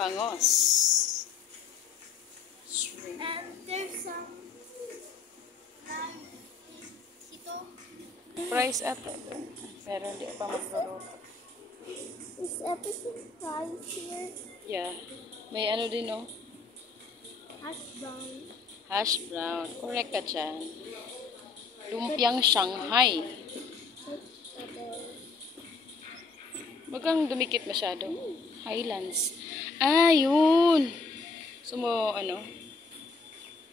Bangos. Shrimp. And there's some ito. Price ate doon. Pero hindi pa magluluto. Is everything fried here? Yeah. May ano din, no? Hash brown. Hash brown. Correct ka dyan. Lumpiang Shanghai. Wag kang dumikit masyado. Highlands. Ah, yun. So mo, ano,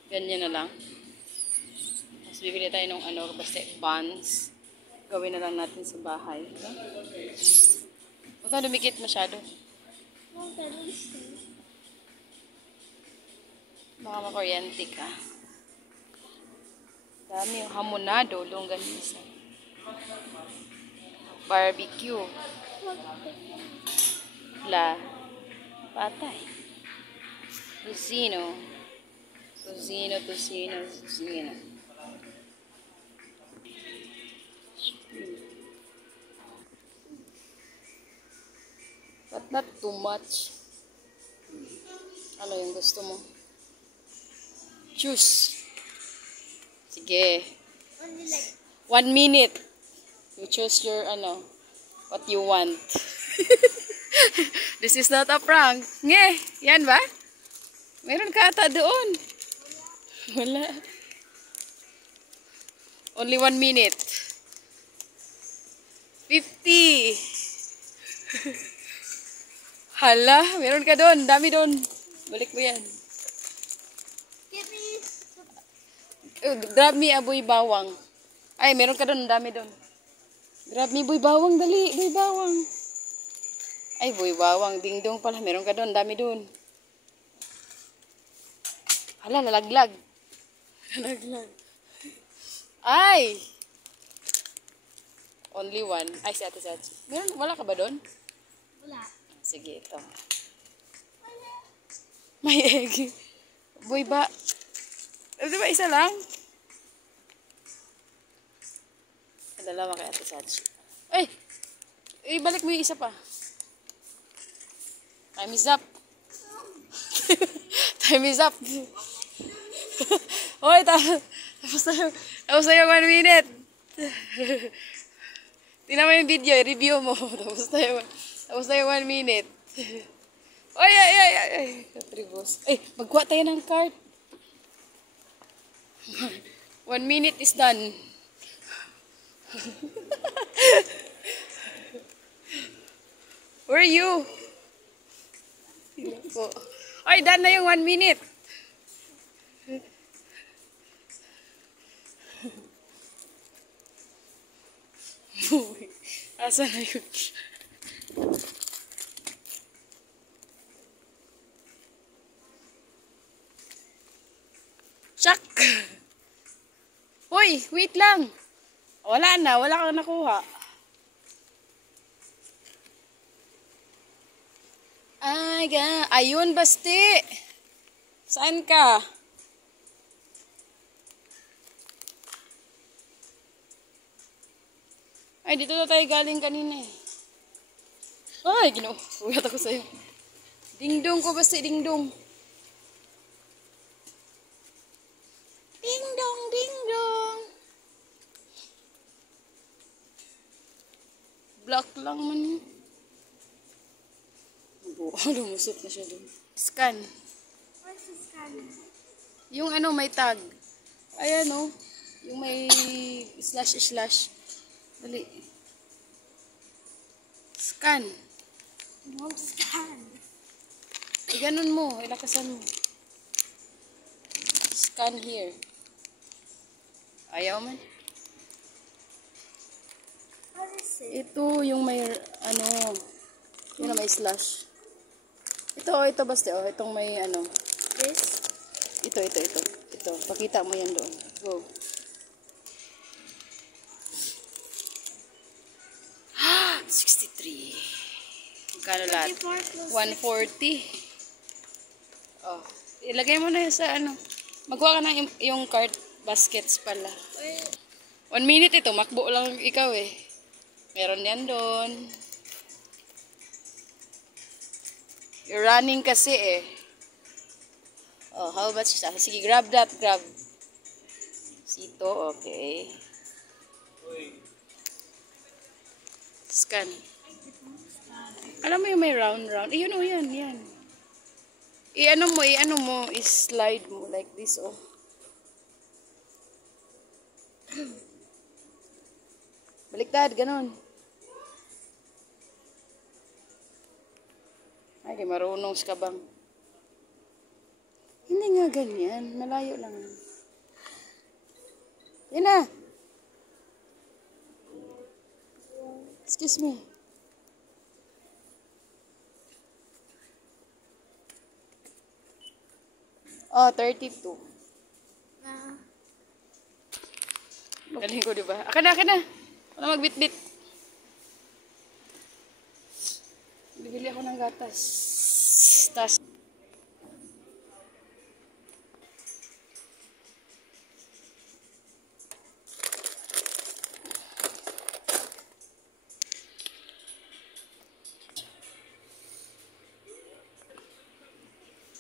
ganyan na lang. Tapos bibili tayo ng ano, basta buns. Gawin na lang natin sa bahay. Wag kang dumikit masyado. Baka makuryente ka. Dami yung hamonado, longganisa. Barbecue. Patay. Tocino. But not too much. Ano yung gusto mo? Choose. Sige. Only like 1 minute. You choose your, ano, what you want. This is not a prank. Nge, yan ba? Meron ka ata doon. Wala. Only 1 minute. 50. Hala, meron ka doon. Dami doon. Balik mo yan. give me Grab me a buy bawang. Ay, meron ka doon. Dami doon. Grab me buy bawang. Dali, buy bawang. Ay, buy bawang. Ding dong pala. Meron ka doon. Dami doon. Hala, lalaglag. Lalaglag. Ay! Only one. Ay, si Ate Sachi. Meron, wala ka ba doon? wala. Sige, ito. May egg. Boy ba? Di ba isa lang? Dalawa kay Ate Sachi. Ay! Ibalik mo yung isa pa. Time is up. Time is up. Hoy, tapos na yung 1 minute. Tingnan mo yung video, review mo. Tapos na yung 1 minute. Ay. Katribos. Ay, magkuha tayo ng card. 1 minute is done. Where are you? Ay, done na yung 1 minute. Asa na yun? Chak! Hoy, wait lang. Wala kang nakuha. Ayun, basti. Saan ka? Ay, dito na tayo galing kanina eh. Ay, ugat ako sa'yo. Dingdong ko basta, dingdong. Dingdong. Black lang man yun. Lumusot na siya doon. Scan. What's the scan? Yung ano, may tag. Ayan o. Yung may slash. Dali. Scan. No scan. Ganun mo. Ilakasan mo. Scan here. Ayaw man. What is it? Ito yung may, ano, yun na may slash. Ito basta, oh. Itong may, ano. This? Ito. Pakita mo yan doon. Go. Ah, 63. Magkano lahat? 140. Oh. Ilagay mo na yun sa, ano. Magkuha ka ng yung cart baskets pala. 1 minute ito. Makbo lang ikaw eh. Meron yan doon. You're running kasi eh. Oh, how about siya? Sige, grab that, grab. Sito, okay. Scan. Alam mo yung may round. Yun oh, yan. I-ano mo, i-slide mo like this oh. Baliktad, ganun. Ay, di marunong si Kabang. Hindi nga ganyan. Malayo lang. Yan na. Excuse me. Oh, 32. Galing ko, diba? Akin na. Wala magbitbit. Bibili ako ng gatas. Tas.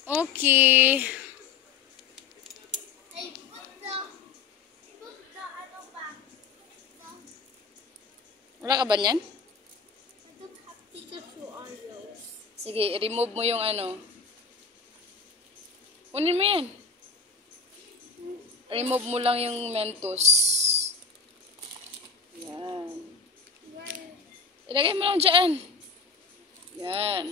Okay. Hey, put the ano back. Wala ka ba niyan? I don't have Pikachu Oreos. Sige, remove mo yung ano. Kunin mo yan. Remove mo lang yung Mentos. Yan. Where? Ilagay mo lang dyan. Yan.